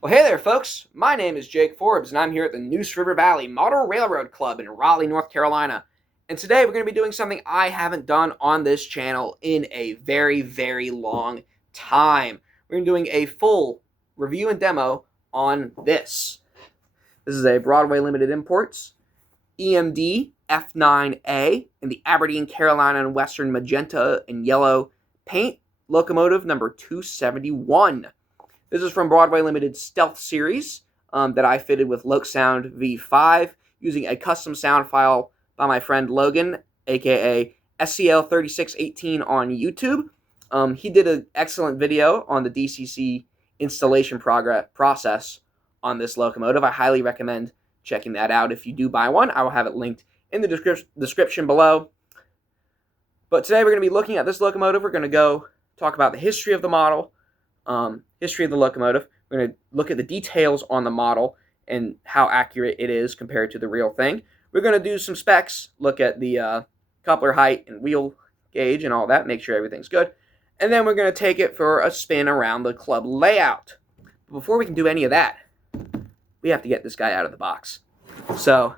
Well, hey there, folks. My name is Jake Forbes, and I'm here at the Neuse River Valley Model Railroad Club in Raleigh, North Carolina. And today we're going to be doing something I haven't done on this channel in a very, very long time. We're doing a full review and demo on this. This is a Broadway Limited Imports EMD F9a in the Aberdeen, Carolina, and Western magenta and yellow paint locomotive number 271. This is from Broadway Limited Stealth Series that I fitted with Loksound V5 using a custom sound file by my friend Logan, aka SCL3618 on YouTube. He did an excellent video on the DCC installation process on this locomotive. I highly recommend checking that out. If you do buy one, I will have it linked in the description below. But today we're going to be looking at this locomotive. We're going to go talk about the history of the model, history of the locomotive. We're going to look at the details on the model and how accurate it is compared to the real thing. We're going to do some specs, look at the coupler height and wheel gauge and all that, make sure everything's good. And then we're going to take it for a spin around the club layout. But before we can do any of that, we have to get this guy out of the box. So,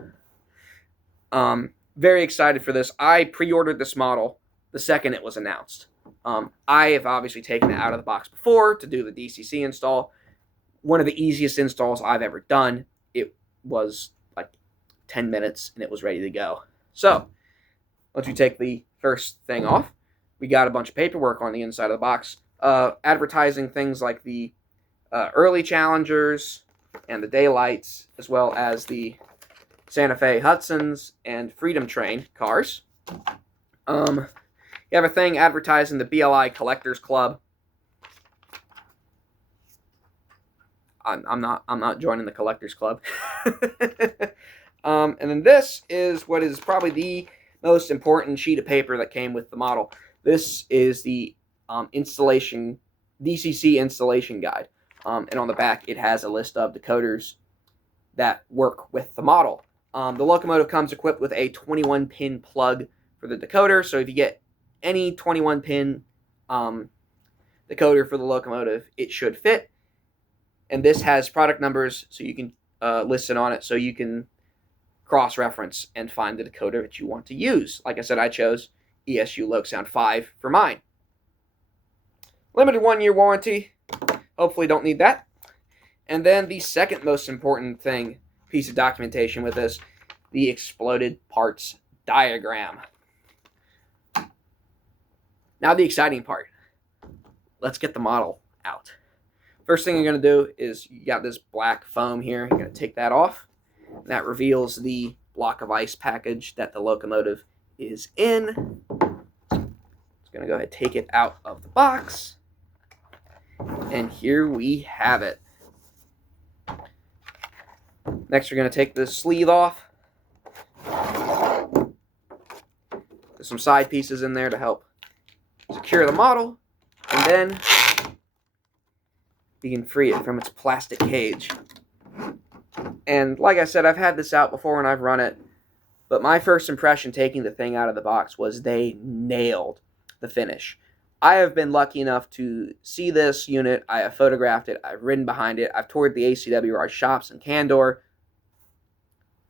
very excited for this. I pre-ordered this model the second it was announced. I have obviously taken it out of the box before to do the DCC install. One of the easiest installs I've ever done. It was like 10 minutes and it was ready to go. So, once we take the first thing off, we got a bunch of paperwork on the inside of the box, advertising things like the early Challengers and the Daylights, as well as the Santa Fe Hudsons and Freedom Train cars. You have a thing advertising the BLI Collectors Club. I'm not joining the Collectors Club. And then this is what is probably the most important sheet of paper that came with the model. This is the DCC installation guide. And on the back, it has a list of decoders that work with the model. The locomotive comes equipped with a 21-pin plug for the decoder. So if you get any 21-pin decoder for the locomotive, it should fit. And this has product numbers so you can listen on it so you can cross-reference and find the decoder that you want to use. Like I said, I chose ESU Loksound 5 for mine. Limited 1-year warranty. Hopefully don't need that. And then the second most important piece of documentation with this, the exploded parts diagram. Now the exciting part. Let's get the model out. First thing you're going to do is you got this black foam here. You're going to take that off. That reveals the block of ice package that the locomotive is in. Just going to go ahead and take it out of the box. And here we have it. Next, we're going to take the sleeve off. There's some side pieces in there to help secure the model. And then you can free it from its plastic cage. And like I said, I've had this out before and I've run it. But my first impression taking the thing out of the box was they nailed the finish. I have been lucky enough to see this unit. I have photographed it. I've ridden behind it. I've toured the ACWR shops in Candor.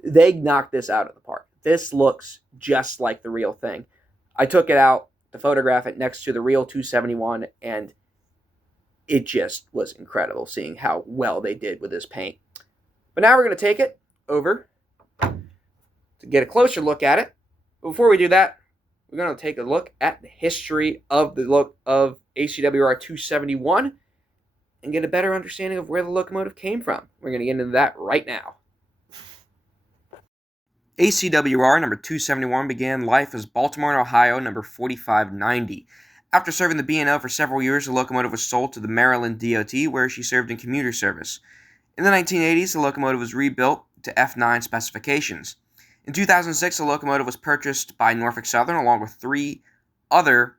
They knocked this out of the park. This looks just like the real thing. I took it out to photograph it next to the real 271, and it just was incredible seeing how well they did with this paint. But now we're going to take it over to get a closer look at it. Before we do that, we're going to take a look at the history of the look of ACWR 271 and get a better understanding of where the locomotive came from. We're going to get into that right now. ACWR number 271 began life as Baltimore and Ohio number 4590. After serving the B&O for several years, the locomotive was sold to the Maryland DOT, where she served in commuter service. In the 1980s, the locomotive was rebuilt to F9 specifications. In 2006, the locomotive was purchased by Norfolk Southern along with 3 other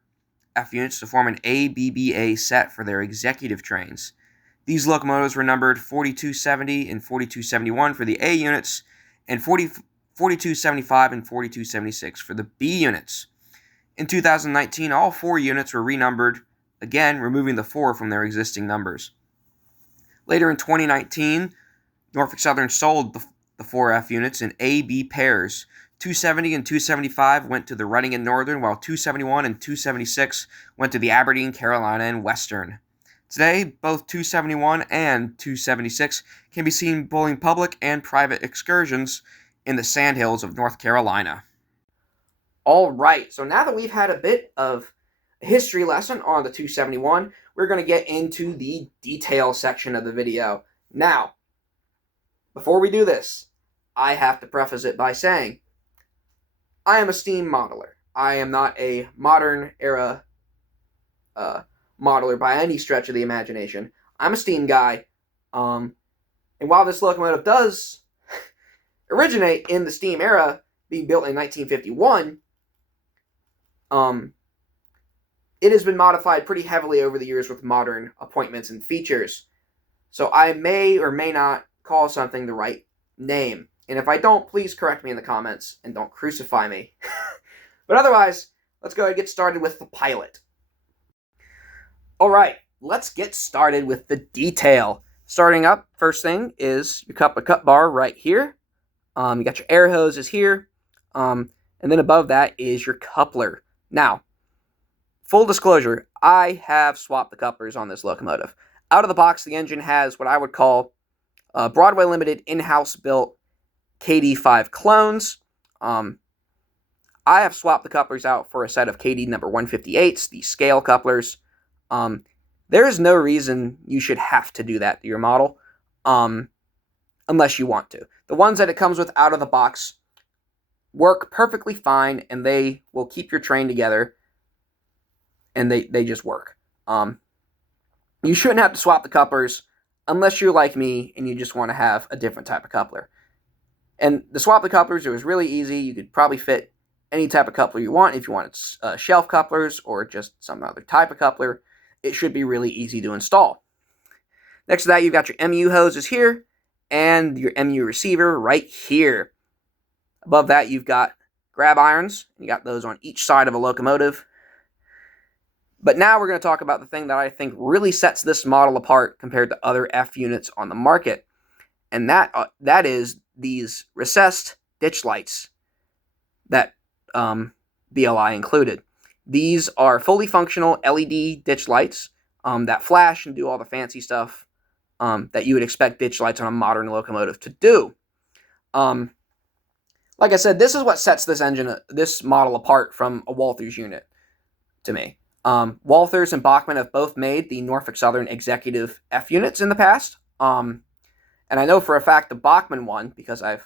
F units to form an ABBA set for their executive trains. These locomotives were numbered 4270 and 4271 for the A units and 4275 and 4276 for the B units. In 2019, all 4 units were renumbered, again removing the 4 from their existing numbers. Later in 2019, Norfolk Southern sold the 4F units in A-B pairs. 270 and 275 went to the Reading and Northern, while 271 and 276 went to the Aberdeen, Carolina, and Western. Today, both 271 and 276 can be seen bowling public and private excursions in the Sandhills of North Carolina. All right, so now that we've had a bit of a history lesson on the 271, we're going to get into the detail section of the video. Now, before we do this, I have to preface it by saying, I am a steam modeler. I am not a modern era modeler by any stretch of the imagination. I'm a steam guy. And while this locomotive does originate in the steam era, being built in 1951, it has been modified pretty heavily over the years with modern appointments and features. So I may or may not call something the right name. And if I don't, please correct me in the comments and don't crucify me. But otherwise, let's go ahead and get started with the pilot. All right, let's get started with the detail. Starting up, first thing is your cut bar right here. You got your air hoses here. And then above that is your coupler. Now, full disclosure, I have swapped the couplers on this locomotive. Out of the box, the engine has what I would call Broadway Limited in-house built KD5 clones. I have swapped the couplers out for a set of KD number 158s, the scale couplers. There is no reason you should have to do that to your model, unless you want to. The ones that it comes with out of the box work perfectly fine, and they will keep your train together, and they just work. You shouldn't have to swap the couplers unless you're like me and you just want to have a different type of coupler. And the swap the couplers, it was really easy. You could probably fit any type of coupler you want. If you wanted shelf couplers or just some other type of coupler, it should be really easy to install. Next to that, you've got your MU hoses here and your MU receiver right here. Above that, you've got grab irons. You got those on each side of a locomotive. But now we're going to talk about the thing that I think really sets this model apart compared to other F units on the market. And that is these recessed ditch lights that BLI included. These are fully functional LED ditch lights that flash and do all the fancy stuff that you would expect ditch lights on a modern locomotive to do. Like I said, this is what sets this model apart from a Walthers unit to me. Walthers and Bachmann have both made the Norfolk Southern executive F units in the past. And I know for a fact the Bachmann one, because I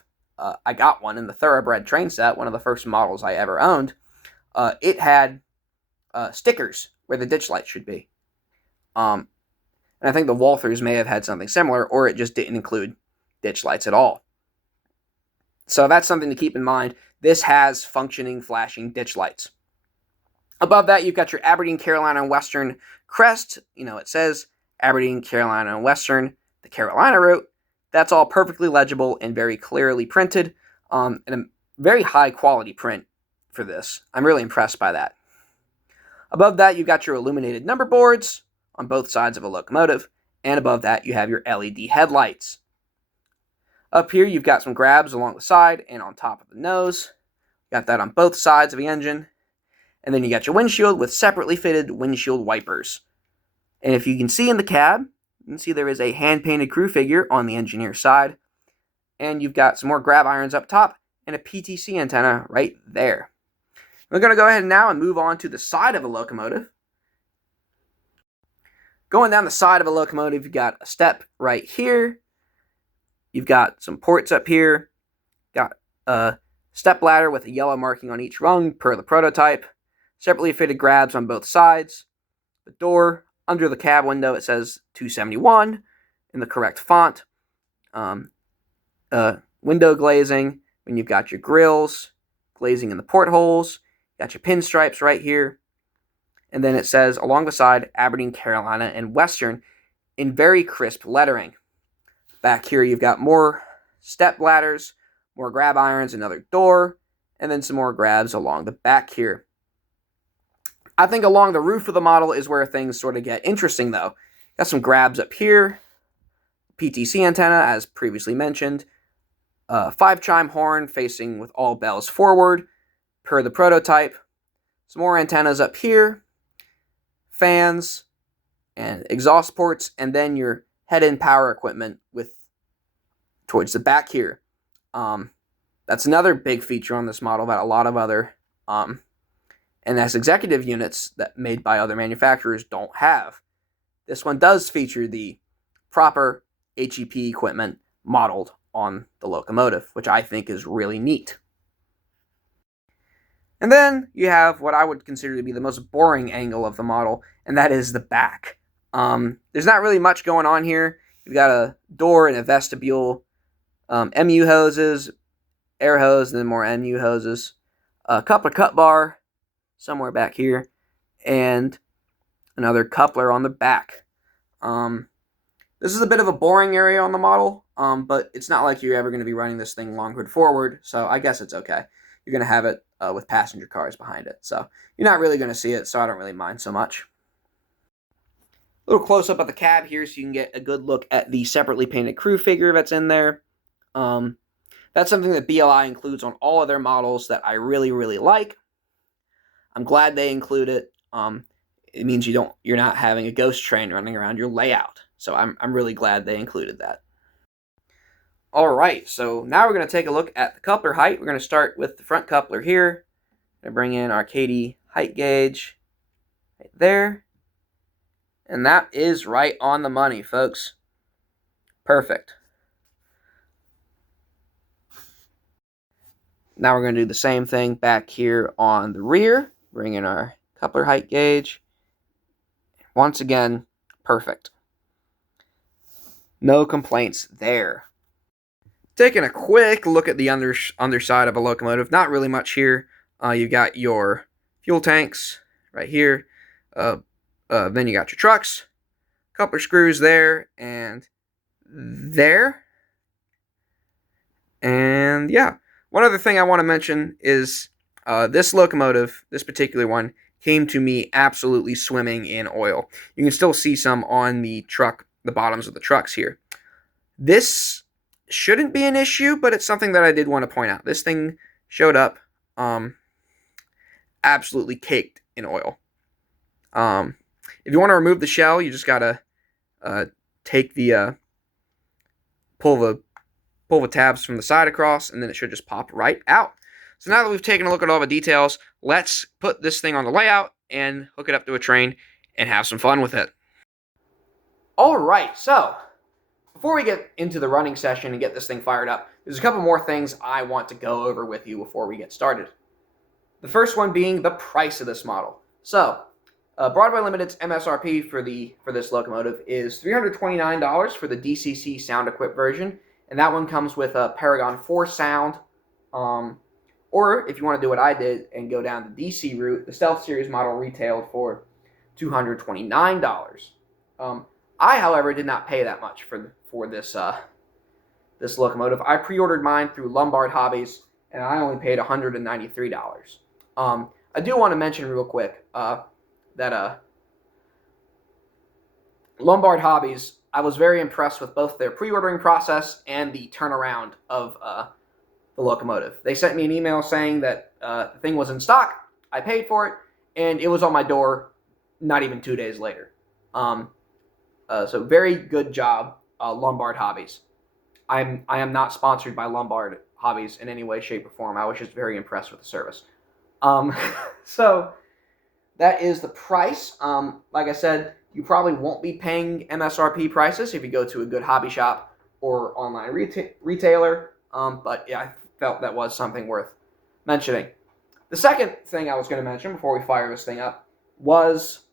got one in the Thoroughbred train set, one of the first models I ever owned. It had stickers where the ditch light should be. And I think the Walthers may have had something similar, or it just didn't include ditch lights at all. So that's something to keep in mind. This has functioning flashing ditch lights. Above that, you've got your Aberdeen, Carolina, and Western crest. You know, it says Aberdeen, Carolina, and Western, the Carolina route. That's all perfectly legible and very clearly printed, and a very high quality print for this. I'm really impressed by that. Above that, you've got your illuminated number boards on both sides of a locomotive, and above that, you have your LED headlights. Up here, you've got some grabs along the side and on top of the nose. Got that on both sides of the engine. And then you got your windshield with separately fitted windshield wipers. And if you can see in the cab, you can see there is a hand-painted crew figure on the engineer side. And you've got some more grab irons up top and a PTC antenna right there. We're going to go ahead now and move on to the side of a locomotive. Going down the side of a locomotive, you've got a step right here. You've got some ports up here. Got a step ladder with a yellow marking on each rung per the prototype. Separately fitted grabs on both sides. The door, under the cab window, it says 271 in the correct font. Window glazing, when you've got your grills, glazing in the portholes. Got your pinstripes right here. And then it says, along the side, Aberdeen, Carolina, and Western in very crisp lettering. Back here, you've got more step ladders, more grab irons, another door, and then some more grabs along the back here. I think along the roof of the model is where things sort of get interesting, though. Got some grabs up here, PTC antenna, as previously mentioned, 5-chime horn facing with all bells forward, per the prototype, some more antennas up here, fans, and exhaust ports, and then your head-end power equipment with towards the back here. That's another big feature on this model that a lot of other NS executive units that made by other manufacturers don't have. This one does feature the proper HEP equipment modeled on the locomotive, which I think is really neat. And then you have what I would consider to be the most boring angle of the model, and that is the back. There's not really much going on here. You've got a door and a vestibule, MU hoses, air hose, and then more MU hoses, a coupler cut bar somewhere back here, and another coupler on the back. This is a bit of a boring area on the model, but it's not like you're ever going to be running this thing longward forward, so I guess it's okay. You're going to have it with passenger cars behind it, so you're not really going to see it, so I don't really mind so much. A little close-up of the cab here so you can get a good look at the separately painted crew figure that's in there. That's something that BLI includes on all of their models that I really, really like. I'm glad they include it. It means you're not having a ghost train running around your layout. So I'm really glad they included that. Alright, so now we're going to take a look at the coupler height. We're going to start with the front coupler here. I'm going to bring in our KD height gauge right there. And that is right on the money, folks. Perfect. Now we're going to do the same thing back here on the rear. Bring in our coupler height gauge. Once again, perfect. No complaints there. Taking a quick look at the underside of a locomotive. Not really much here. You've got your fuel tanks right here. Then you got your trucks. Coupler screws there and there. And yeah. One other thing I want to mention is this locomotive, this particular one, came to me absolutely swimming in oil. You can still see some on the truck, the bottoms of the trucks here. This shouldn't be an issue, but it's something that I did want to point out. This thing showed up absolutely caked in oil. If you want to remove the shell, you just gotta take the pull the tabs from the side across, and then it should just pop right out. So now that we've taken a look at all the details, let's put this thing on the layout and hook it up to a train and have some fun with it. Alright, so before we get into the running session and get this thing fired up, there's a couple more things I want to go over with you before we get started. The first one being the price of this model. So, Broadway Limited's MSRP for this locomotive is $329 for the DCC sound-equipped version, and that one comes with a Paragon 4 sound. Or if you want to do what I did and go down the DC route, the Stealth Series model retailed for $229. I, however, did not pay that much for this this locomotive. I pre-ordered mine through Lombard Hobbies, and I only paid $193. I do want to mention real quick that Lombard Hobbies, I was very impressed with both their pre-ordering process and the turnaround of the locomotive. They sent me an email saying that the thing was in stock, I paid for it, and it was on my door not even 2 days later. So very good job, Lombard Hobbies. I am not sponsored by Lombard Hobbies in any way, shape, or form. I was just very impressed with the service. So that is the price. Like I said, you probably won't be paying MSRP prices if you go to a good hobby shop or online retailer. But yeah, I felt that was something worth mentioning. The second thing I was going to mention before we fire this thing up was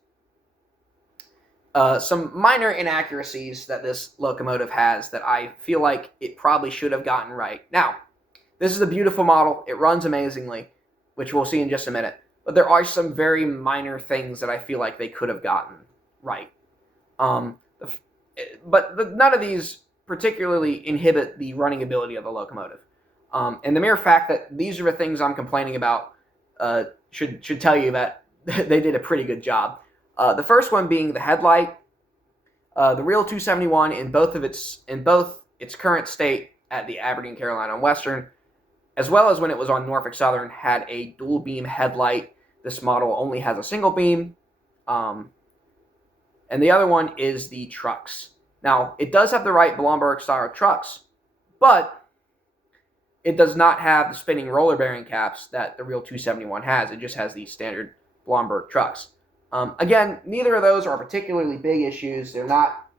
some minor inaccuracies that this locomotive has that I feel like it probably should have gotten right. Now, this is a beautiful model. It runs amazingly, which we'll see in just a minute. But there are some very minor things that I feel like they could have gotten right. But none of these particularly inhibit the running ability of the locomotive. And the mere fact that these are the things I'm complaining about should tell you that they did a pretty good job. The first one being the headlight. The real 271 in both its current state at the Aberdeen, Carolina and Western, as well as when it was on Norfolk Southern, had a dual beam headlight. This model only has a single beam. And the other one is the trucks. Now, it does have the right Blomberg style trucks, but it does not have the spinning roller bearing caps that the real 271 has. It just has these standard Blomberg trucks. Again, neither of those are particularly big issues. They're not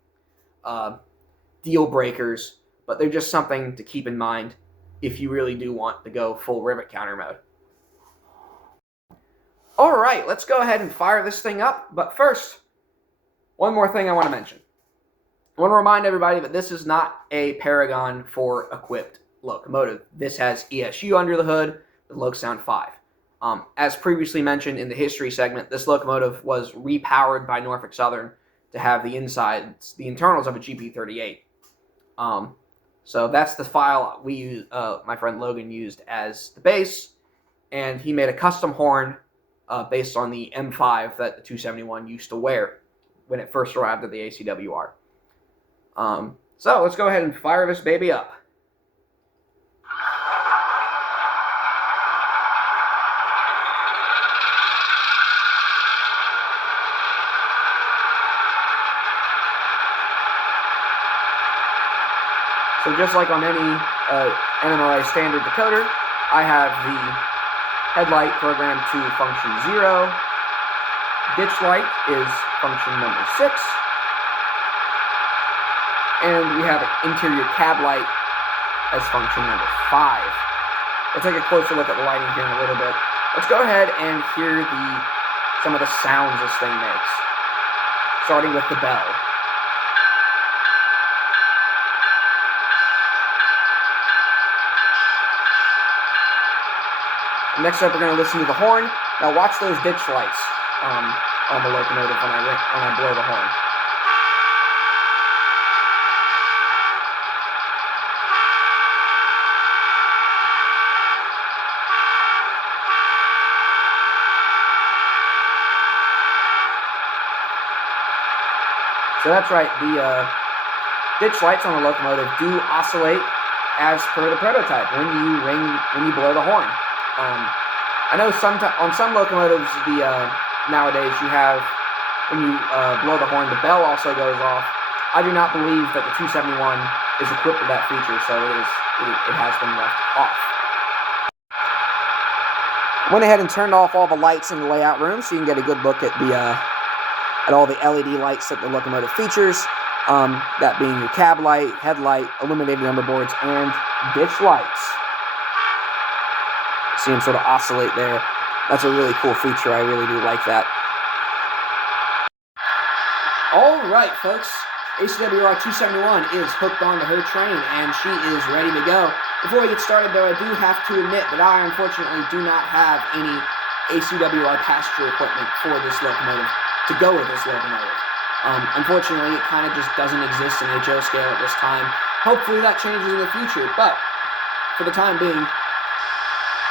deal breakers, but they're just something to keep in mind if you really do want to go full rivet counter mode. All right, let's go ahead and fire this thing up. But first, one more thing I want to mention. I want to remind everybody that this is not a Paragon 4 equipped locomotive. This has ESU under the hood, the Loksound 5. As previously mentioned in the history segment, this locomotive was repowered by Norfolk Southern to have the internals of a GP38. So that's the file we use, my friend Logan used as the base, and he made a custom horn based on the M5 that the 271 used to wear when it first arrived at the ACWR. So let's go ahead and fire this baby up. So just like on any NMLA standard decoder, I have the headlight programmed to function 0. Ditch light is function number 6. And we have an interior cab light as function number 5. We'll take a closer look at the lighting here in a little bit. Let's go ahead and hear some of the sounds this thing makes, starting with the bell. Next up, we're going to listen to the horn. Now watch those ditch lights on the locomotive when I blow the horn. So that's right, the ditch lights on the locomotive do oscillate as per the prototype when you blow the horn. I know on some locomotives nowadays you have, when you blow the horn, the bell also goes off. I do not believe that the 271 is equipped with that feature, so it has been left off. Went ahead and turned off all the lights in the layout room so you can get a good look at at all the LED lights that the locomotive features. That being your cab light, headlight, illuminated number boards, and ditch lights. See them sort of oscillate there. That's a really cool feature. I really do like that. All right, folks. ACWR 271 is hooked onto her train, and she is ready to go. Before we get started, though, I do have to admit that I unfortunately do not have any ACWR passenger equipment for this locomotive to go with this locomotive. Unfortunately, it kind of just doesn't exist in HO scale at this time. Hopefully that changes in the future, but for the time being,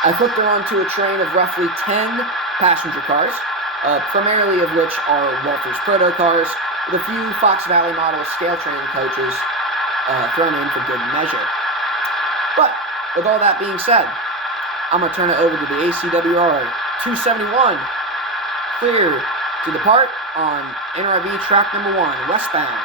I've hooked her onto a train of roughly 10 passenger cars, primarily of which are Walters Proto cars, with a few Fox Valley model scale train coaches thrown in for good measure. But, with all that being said, I'm going to turn it over to the ACWR 271, clear to depart on NRV track number 1, westbound.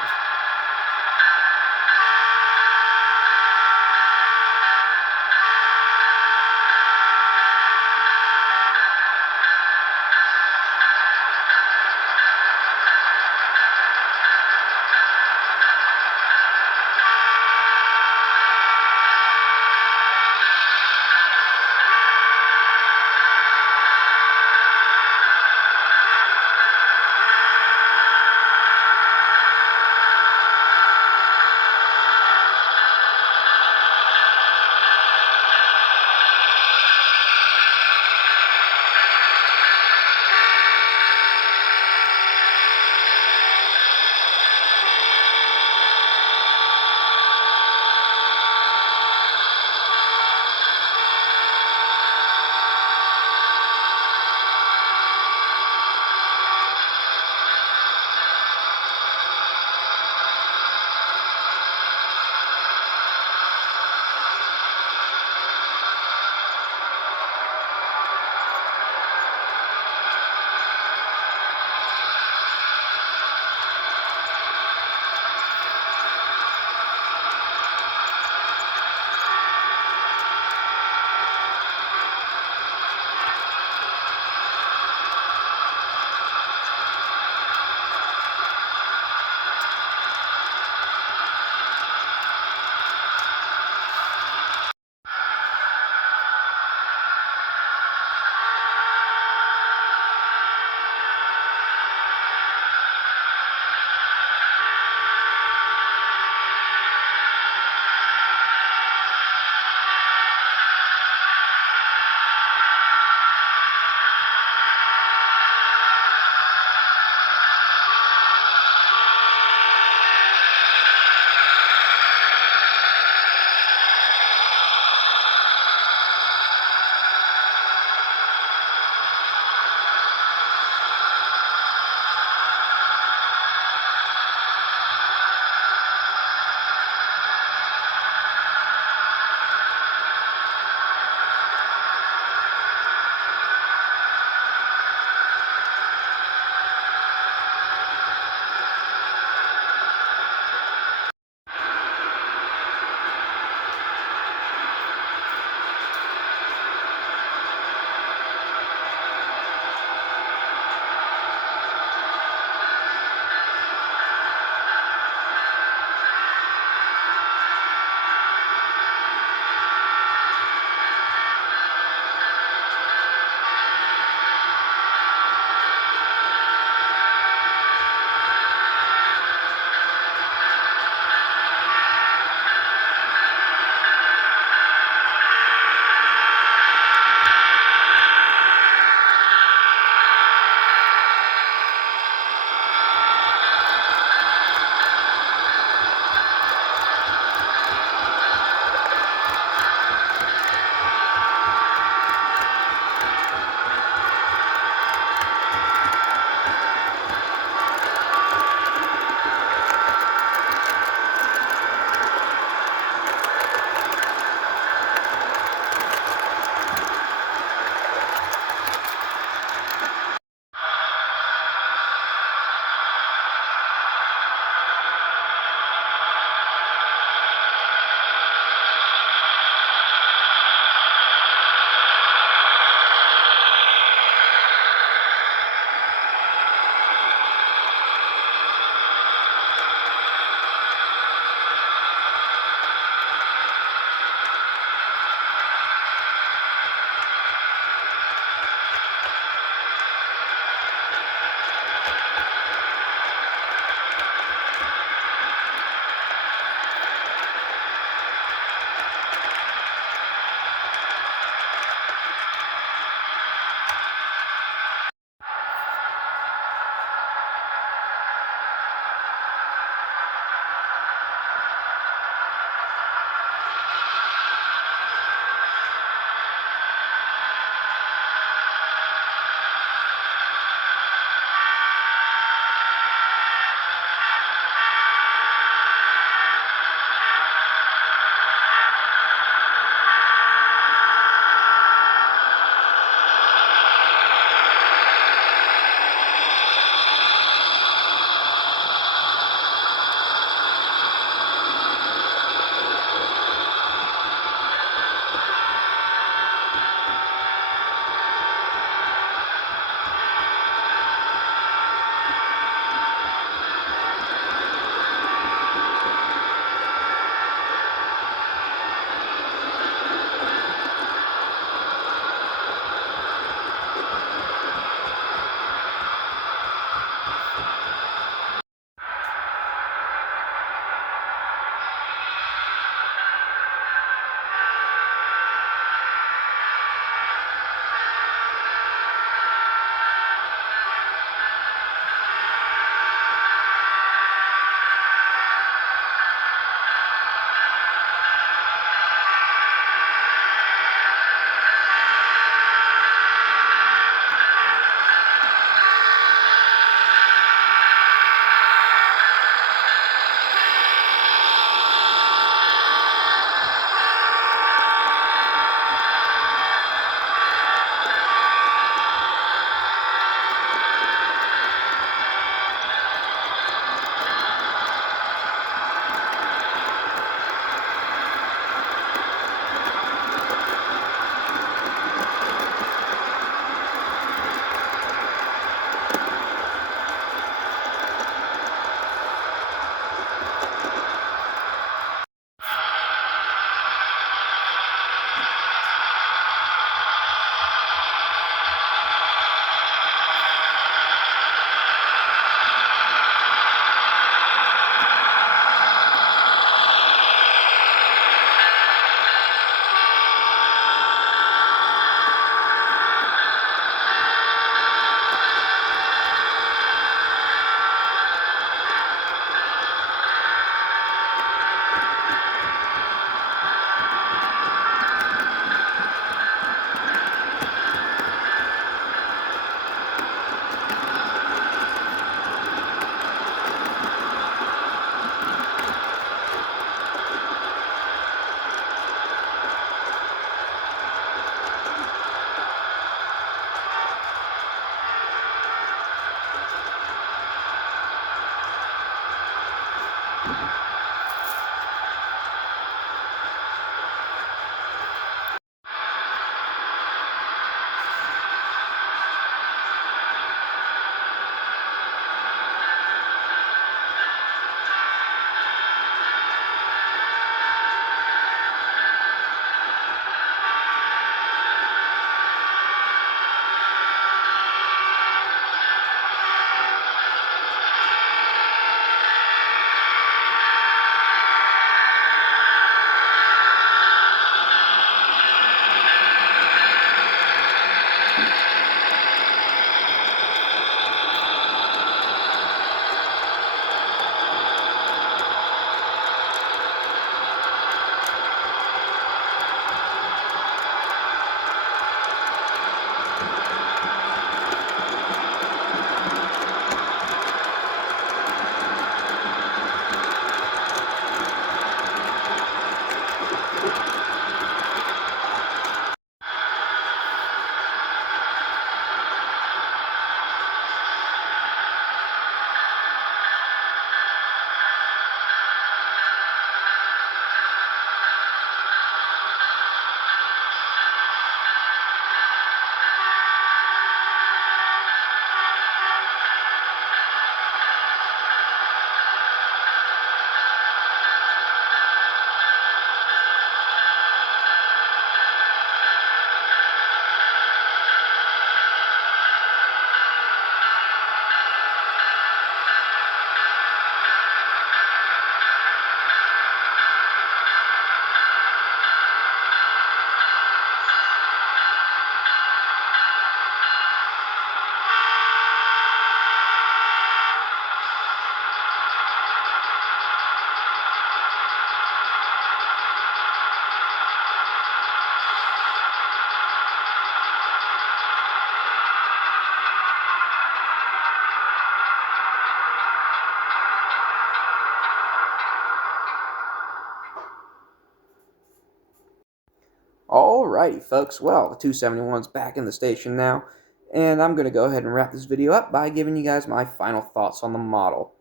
Alrighty, folks. Well, the 271's back in the station now, and I'm going to go ahead and wrap this video up by giving you guys my final thoughts on the model.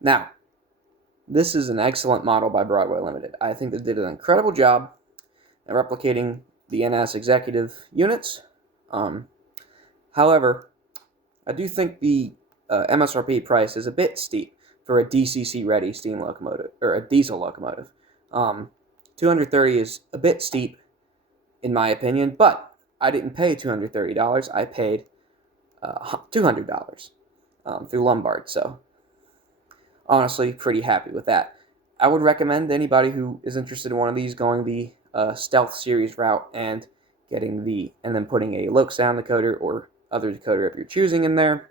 Now, this is an excellent model by Broadway Limited. I think they did an incredible job at replicating the NS executive units. However, I do think the MSRP price is a bit steep for a DCC-ready steam locomotive, or a diesel locomotive. $230 is a bit steep, in my opinion, but I didn't pay $230. I paid $200 through Lombard, so honestly, pretty happy with that. I would recommend anybody who is interested in one of these going the Stealth Series route and getting and then putting a Loksound decoder or other decoder if you're choosing in there.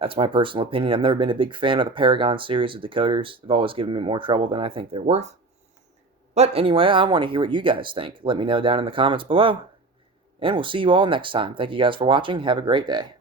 That's my personal opinion. I've never been a big fan of the Paragon series of decoders. They've always given me more trouble than I think they're worth. But anyway, I want to hear what you guys think. Let me know down in the comments below. And we'll see you all next time. Thank you guys for watching. Have a great day.